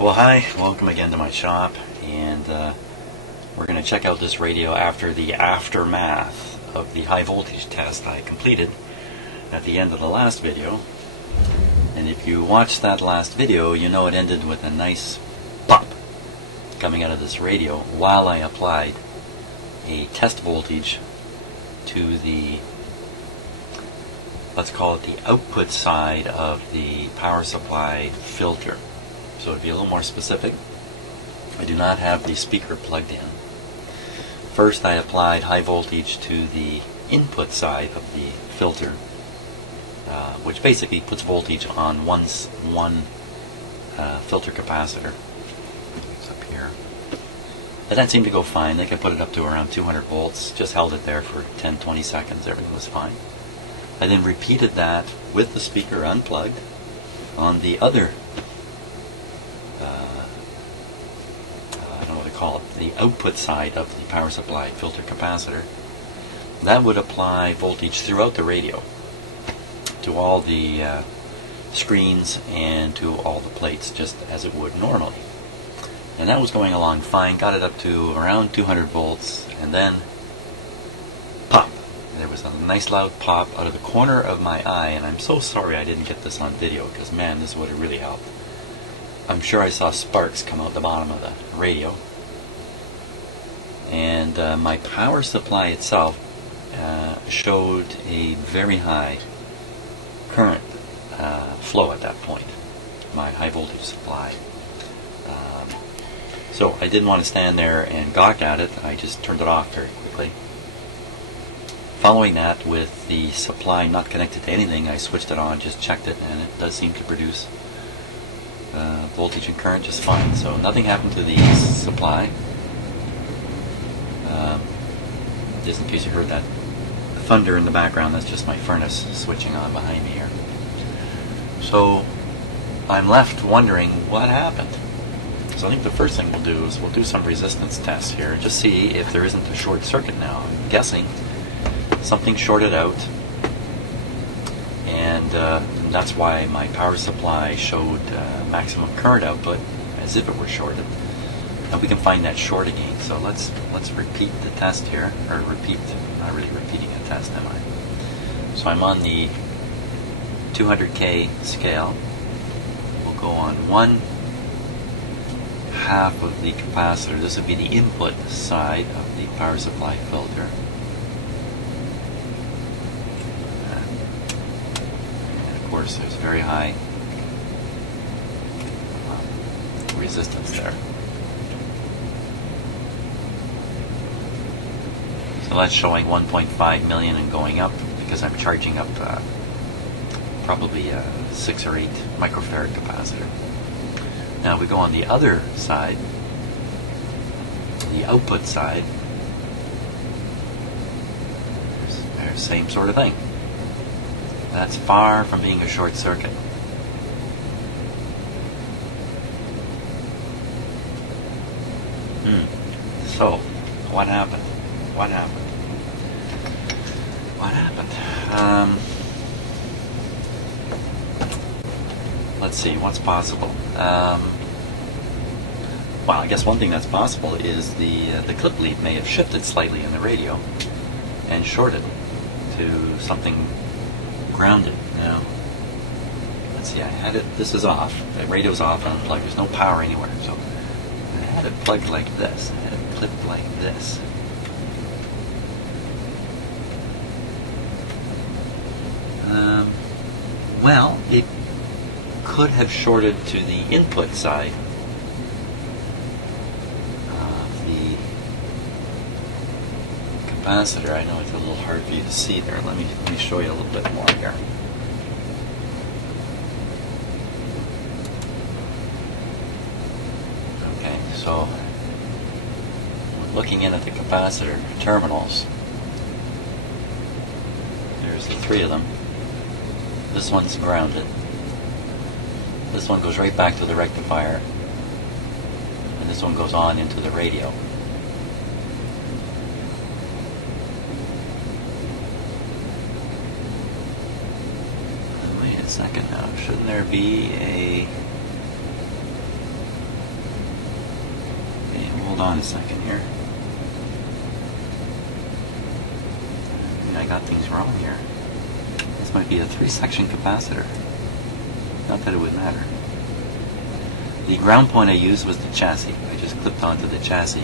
Well, hi, welcome again to my shop, and we're going to check out this radio after the aftermath of the high voltage test I completed at the end of the last video. And if you watched that last video, you know it ended with a nice pop coming out of this radio while I applied a test voltage to the, let's call it the output side of the power supply filter. So to be a little more specific, I do not have the speaker plugged in. First I applied high voltage to the input side of the filter, which basically puts voltage on one filter capacitor. It's up here. And that seemed to go fine. I could put it up to around 200 volts, just held it there for 10-20 seconds, everything was fine. I then repeated that with the speaker unplugged on the other the output side of the power supply filter capacitor. That would apply voltage throughout the radio to all the screens and to all the plates, just as it would normally. And that was going along fine, got it up to around 200 volts, and then pop. There was a nice loud pop out of the corner of my eye, and I'm so sorry I didn't get this on video, because man, this would have really helped. I'm sure I saw sparks come out the bottom of the radio. And my power supply itself showed a very high current flow at that point, my high voltage supply. So I didn't want to stand there and gawk at it. I just turned it off very quickly. Following that, with the supply not connected to anything, I switched it on, just checked it, and it does seem to produce voltage and current just fine. So nothing happened to the supply. Just in case you heard that thunder in the background, that's just my furnace switching on behind me here. So I'm left wondering what happened. So I think the first thing we'll do is we'll do some resistance tests here, just see if there isn't a short circuit now. I'm guessing something shorted out, and that's why my power supply showed maximum current output as if it were shorted. Now we can find that short again. So let's repeat the test here, or not really repeating a test, am I? So I'm on the 200K scale. We'll go on 1/2 of the capacitor. This would be the input side of the power supply filter. And of course there's very high resistance there. So that's showing 1.5 million and going up, because I'm charging up probably a 6 or 8 microfarad capacitor. Now we go on the other side, the output side. There's same sort of thing. That's far from being a short circuit. So, what happened? What happened? What happened? Let's see, what's possible? Well, I guess one thing that's possible is the clip lead may have shifted slightly in the radio and shorted to something grounded. Now, let's see, I had it, this is off, the radio's off and unplugged, there's no power anywhere, so I had it plugged like this, I had it clipped like this. Well, it could have shorted to the input side of the capacitor. I know it's a little hard for you to see there. Let me show you a little bit more here. Okay, so looking in at the capacitor terminals, there's the 3 of them. This one's grounded. This one goes right back to the rectifier. And this one goes on into the radio. Wait a second now. Shouldn't there be a hold on a second here. I got things wrong here. This might be a 3-section capacitor. Not that it would matter. The ground point I used was the chassis. I just clipped onto the chassis.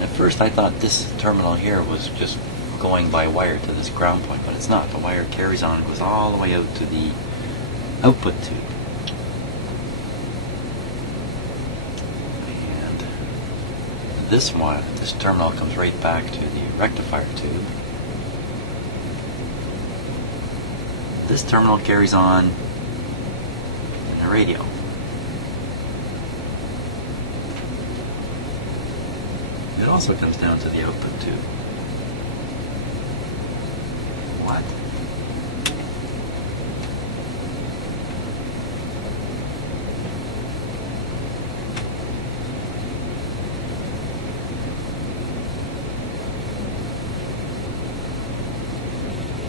At first I thought this terminal here was just going by wire to this ground point, but it's not. The wire carries on and goes all the way out to the output tube. And this terminal comes right back to the rectifier tube. This terminal carries on in the radio. It also comes down to the output tube. What?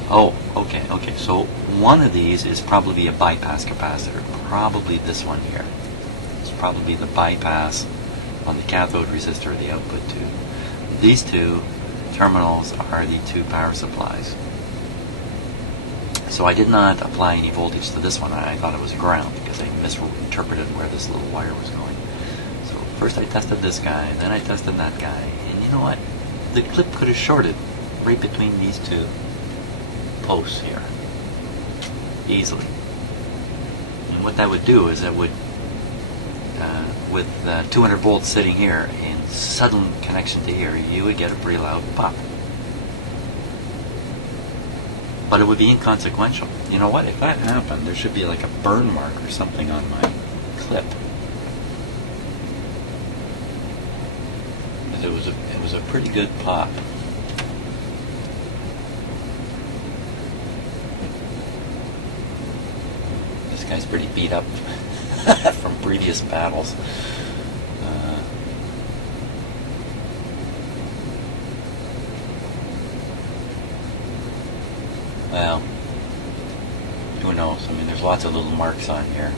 Oh, okay. So one of these is probably a bypass capacitor. Probably this one here. It's probably the bypass on the cathode resistor of the output tube. These two terminals are the two power supplies. So I did not apply any voltage to this one. I thought it was ground because I misinterpreted where this little wire was going. So first I tested this guy, then I tested that guy, and you know what? The clip could have shorted right between these two posts here easily. And what that would do is that would with 200 volts sitting here and sudden connection to here, you would get a pretty loud pop. But it would be inconsequential. You know what? If that happened, there should be like a burn mark or something on my clip. Because it was a pretty good pop. This guy's pretty beat up from previous battles. Well, who knows? I mean, there's lots of little marks on here.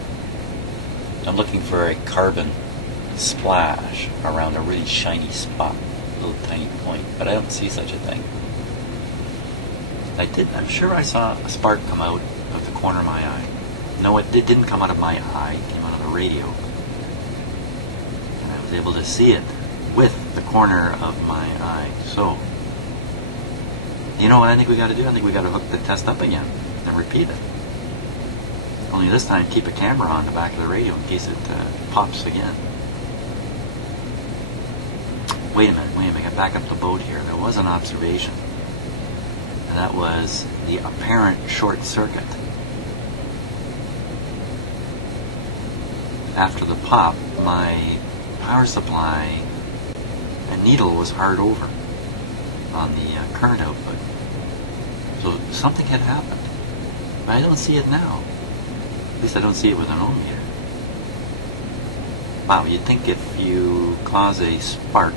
I'm looking for a carbon splash around a really shiny spot, a little tiny point, but I don't see such a thing. I'm sure I saw a spark come out of the corner of my eye. No, it didn't come out of my eye, it came out of the radio. And I was able to see it with the corner of my eye. So, you know what I think we got to do? I think we got to hook the test up again and repeat it. Only this time, keep a camera on the back of the radio in case it pops again. Wait a minute, I back up the boat here. There was an observation. And that was the apparent short circuit. After the pop, my power supply needle was hard over on the current output. So something had happened. But I don't see it now. At least I don't see it with an ohm meter. Wow, you'd think if you cause a spark,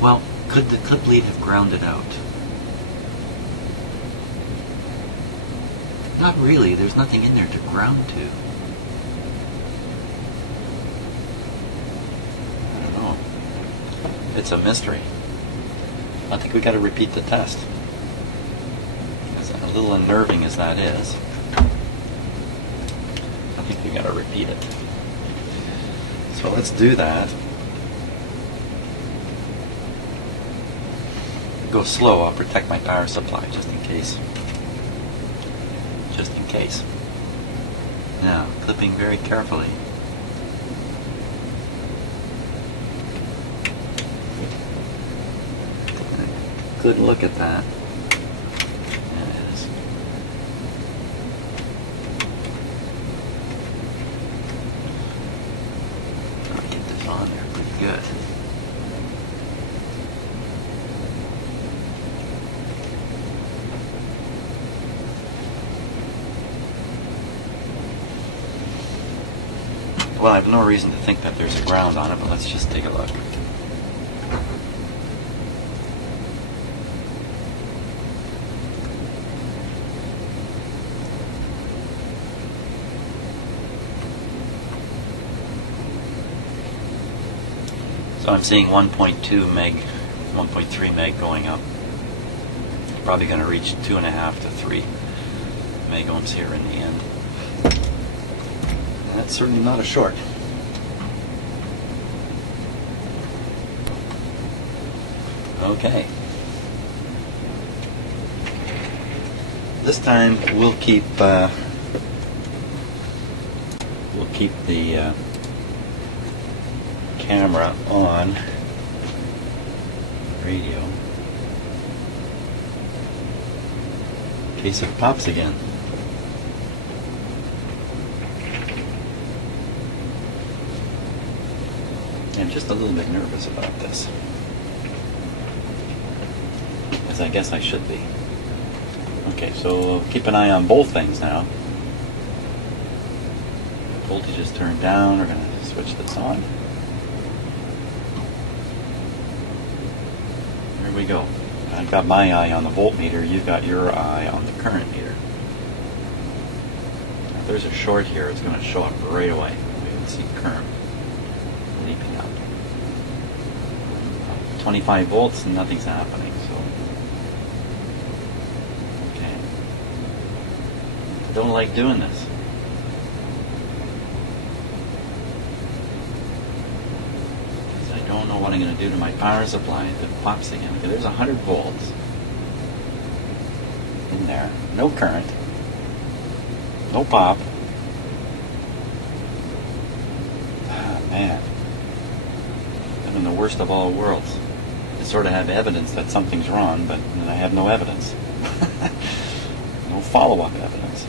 well, could the clip lead have grounded out? Not really. There's nothing in there to ground to. I don't know. It's a mystery. I think we got to repeat the test. As a little unnerving as that is, I think we got to repeat it. So let's do that. Go slow. I'll protect my power supply just in case. Just in case. Now, clipping very carefully. Good look at that. There it is. I'll get this on there pretty good. Well, I have no reason to think that there's a ground on it, but let's just take a look. So I'm seeing 1.2 meg, 1.3 meg going up. Probably going to reach 2.5 to 3 megohms here in the end. And that's certainly not a short. Okay. This time we'll keep the camera on radio in case it pops again. I'm just a little bit nervous about this, as I guess I should be. Okay, so keep an eye on both things now. Voltage is turned down. We're going to switch this on. Here we go. I've got my eye on the voltmeter. You've got your eye on the current meter. If there's a short here, it's going to show up right away. We can see current leaping up. 25 volts and nothing's happening. So, okay. I don't like doing this. I don't know what I'm going to do to my power supply if it pops again. Okay, there's 100 volts in there. No current. No pop. Ah, man. I'm in the worst of all worlds. I sort of have evidence that something's wrong, but I have no evidence. No follow-up evidence.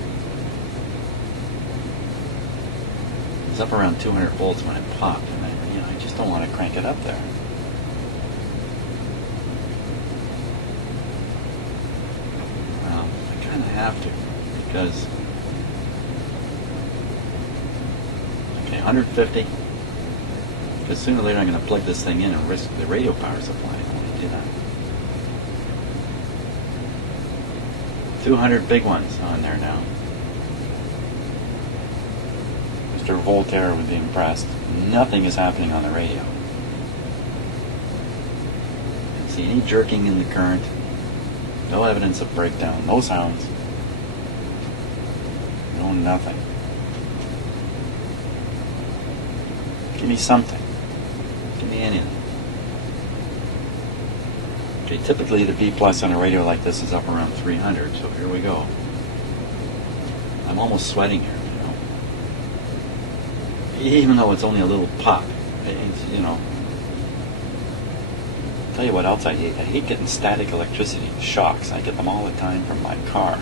It's up around 200 volts when it popped, and I just don't want to crank it up there. Well, I kind of have to, because 150. Because sooner or later I'm going to plug this thing in and risk the radio power supply. I don't want to do that. 200 big ones on there now. Mr. Voltaire would be impressed. Nothing is happening on the radio. Can't see any jerking in the current. No evidence of breakdown. No sounds. No nothing. Give me something. Give me anything. Okay, typically the B plus on a radio like this is up around 300, so here we go. I'm almost sweating here, even though it's only a little pop. It's, tell you what else I hate. I hate getting static electricity shocks. I get them all the time from my car.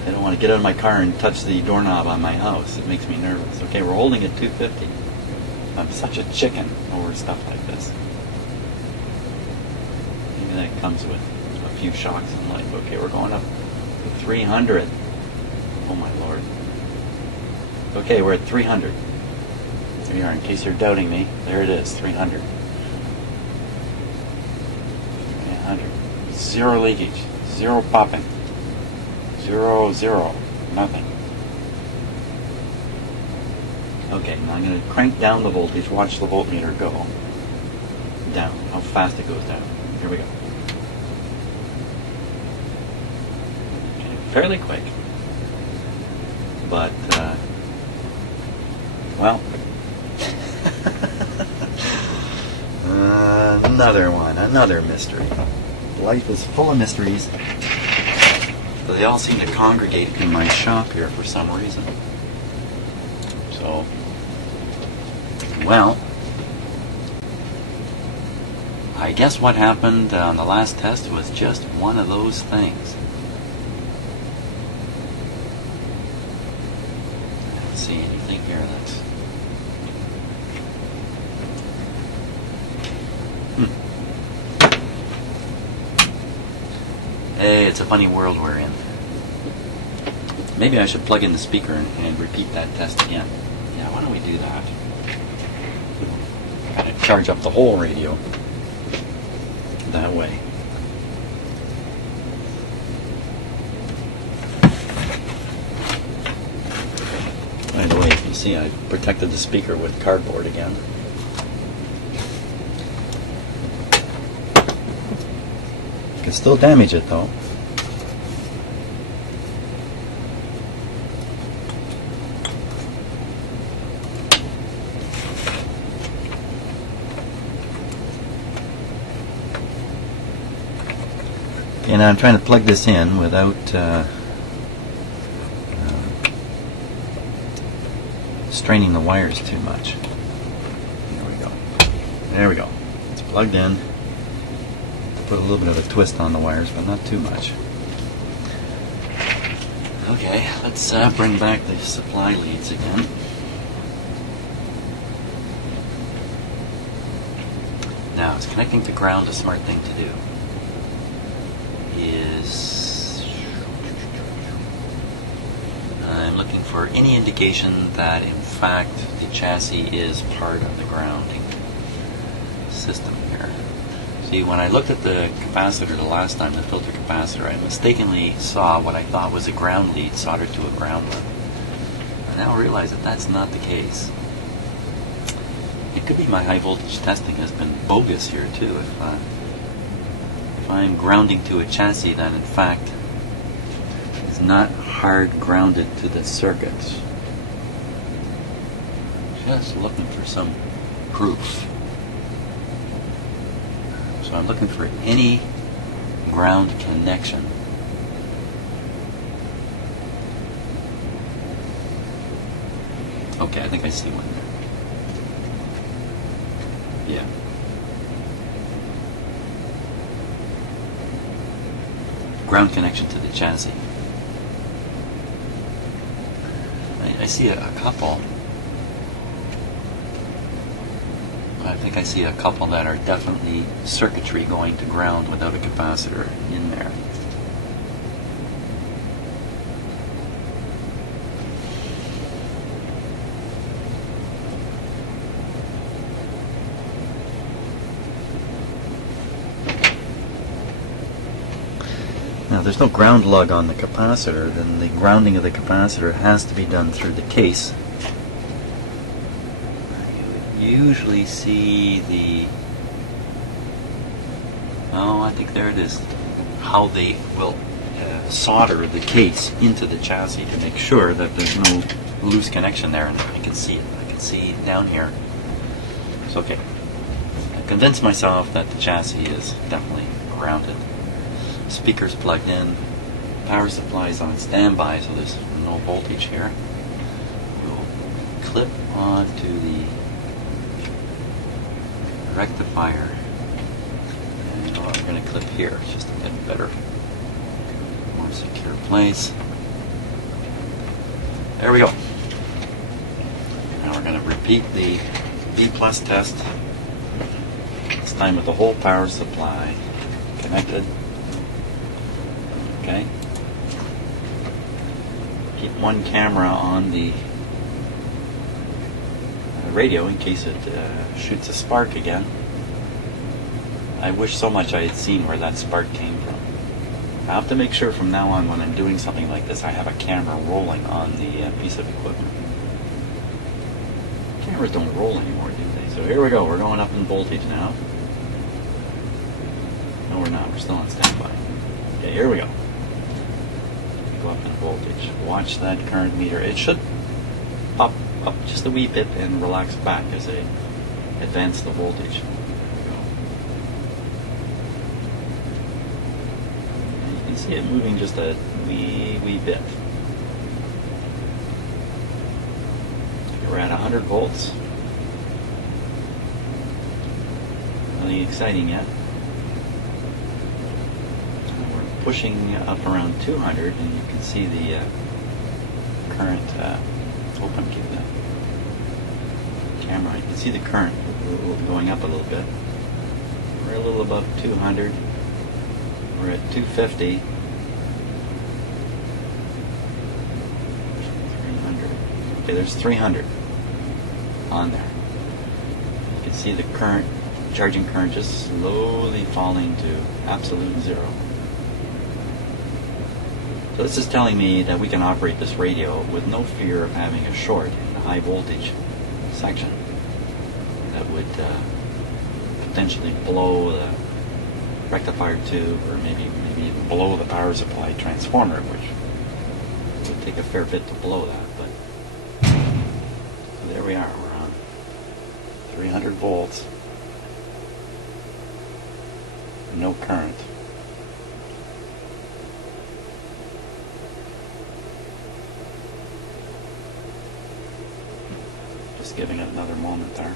I don't want to get out of my car and touch the doorknob on my house. It makes me nervous. Okay, we're holding at 250. I'm such a chicken over stuff like this. Maybe that comes with a few shocks in life. Okay, we're going up to 300. Oh my Lord. Okay, we're at 300. There you are. In case you're doubting me, there it is, 300. 300. Zero leakage. Zero popping. Zero, nothing. Okay, now I'm going to crank down the voltage, watch the voltmeter go down, how fast it goes down. Here we go. Okay, fairly quick, but, well, another mystery. Life is full of mysteries. They all seem to congregate in my shop here for some reason. So, well, I guess what happened on the last test was just one of those things. I don't see anything here that's... Hey, it's a funny world we're in. Maybe I should plug in the speaker and repeat that test again. Yeah, why don't we do that? Gotta charge up the whole radio that way. By the way, if you see I protected the speaker with cardboard again. You can still damage it though. And I'm trying to plug this in without straining the wires too much. There we go. There we go. It's plugged in. Put a little bit of a twist on the wires, but not too much. Okay, let's bring back the supply leads again. Now, is connecting to ground a smart thing to do? I'm looking for any indication that in fact the chassis is part of the grounding system here. See, when I looked at the capacitor the last time, the filter capacitor, I mistakenly saw what I thought was a ground lead soldered to a ground lead. I now realize that that's not the case. It could be my high voltage testing has been bogus here too. If I'm grounding to a chassis that in fact is not hard grounded to the circuits. Just looking for some proof. So I'm looking for any ground connection. Okay, I think I see one there. Yeah. Ground connection to the chassis. I see a couple. I think I see a couple that are definitely circuitry going to ground without a capacitor in there. Now, if there's no ground lug on the capacitor, then the grounding of the capacitor has to be done through the case. You usually see the... Oh, I think there it is. How they will solder the case into the chassis to make sure that there's no loose connection there. And I can see it. I can see down here. It's okay. I convinced myself that the chassis is definitely grounded. Speakers plugged in, power supply is on standby, so there's no voltage here. We'll clip onto the rectifier, and we're going to clip here just to get a better, more secure place. There we go. Now we're going to repeat the B+ test, this time with the whole power supply connected. Okay. Keep one camera on the radio in case it shoots a spark again. I wish so much I had seen where that spark came from. I have to make sure from now on when I'm doing something like this I have a camera rolling on the piece of equipment. Cameras don't roll anymore, do they? So here we go. We're going up in voltage now. No, we're not. We're still on standby. Okay, here we go. Go up in voltage. Watch that current meter. It should pop up just a wee bit and relax back as I advance the voltage. There we go. And you can see it moving just a wee bit. We're at 100 volts. Nothing exciting yet. Pushing up around 200, and you can see the current. Hope I'm keeping that camera. You can see the current going up a little bit. We're a little above 200. We're at 250. 300. Okay, there's 300 on there. You can see the current, charging current, just slowly falling to absolute zero. So this is telling me that we can operate this radio with no fear of having a short in the high voltage section that would potentially blow the rectifier tube, or maybe even blow the power supply transformer, which would take a fair bit to blow that. But so there we are. We're on 300 volts, no current. Just giving it another moment there.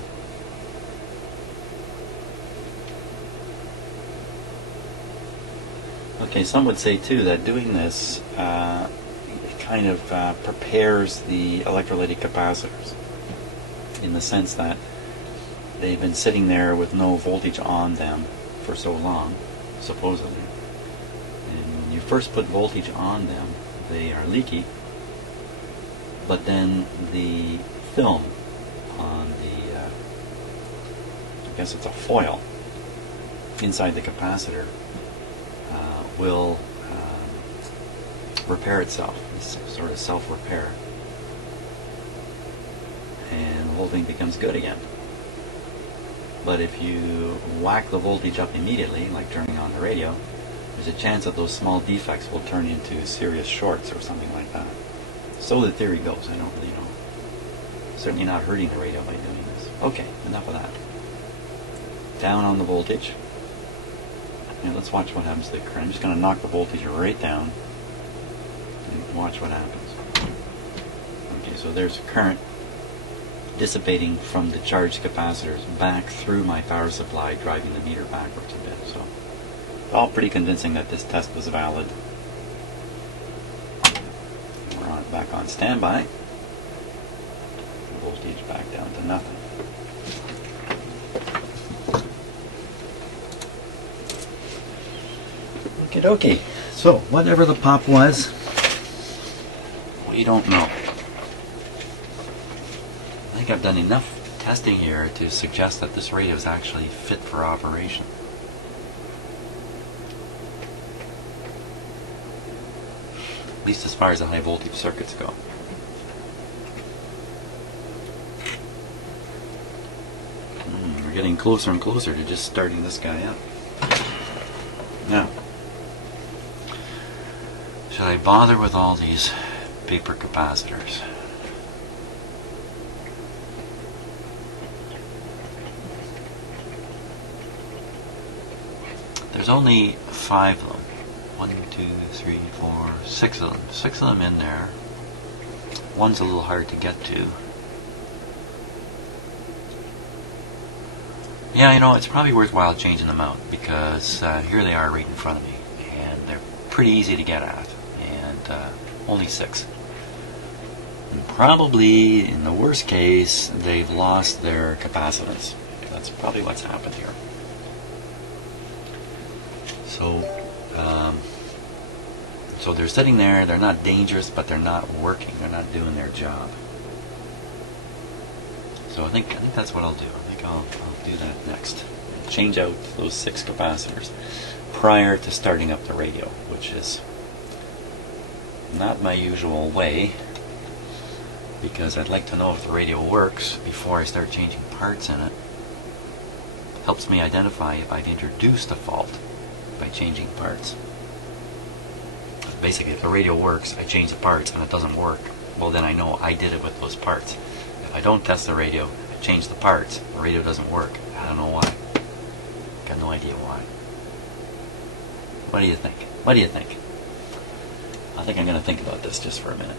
Okay, some would say too that doing this kind of prepares the electrolytic capacitors, in the sense that they've been sitting there with no voltage on them for so long, supposedly. And when you first put voltage on them, they are leaky, but then the film on the, I guess it's a foil, inside the capacitor will repair itself. It's sort of self-repair, and the whole thing becomes good again. But if you whack the voltage up immediately, like turning on the radio, there's a chance that those small defects will turn into serious shorts or something like that. So the theory goes. I don't really know. Certainly not hurting the radio by doing this. Okay, enough of that. Down on the voltage. And let's watch what happens to the current. I'm just going to knock the voltage right down and watch what happens. Okay, so there's current dissipating from the charged capacitors back through my power supply, driving the meter backwards a bit. So, all pretty convincing that this test was valid. We're back on standby. Voltage back down to nothing. Okie dokie. So, whatever the pop was, we don't know. I think I've done enough testing here to suggest that this radio is actually fit for operation. At least as far as the high voltage circuits go. We're getting closer and closer to just starting this guy up. Now, should I bother with all these paper capacitors? There's only 5 of them. 1, 2, 3, 4, 6 of them. 6 of them in there. One's a little hard to get to. Yeah, you know, it's probably worthwhile changing them out, because here they are right in front of me, and they're pretty easy to get at, and only 6. And probably, in the worst case, they've lost their capacitance. That's probably what's happened here. So they're sitting there, they're not dangerous, but they're not working, they're not doing their job. So I think that's what I'll do. I think I'll do that next. Change out those 6 capacitors prior to starting up the radio, which is not my usual way, because I'd like to know if the radio works before I start changing parts in it. Helps me identify if I've introduced a fault by changing parts. Basically, if the radio works, I change the parts and it doesn't work, well then I know I did it with those parts. If I don't test the radio, I change the parts, the radio doesn't work. I don't know why. Got no idea why. What do you think? What do you think? I think I'm going to think about this just for a minute.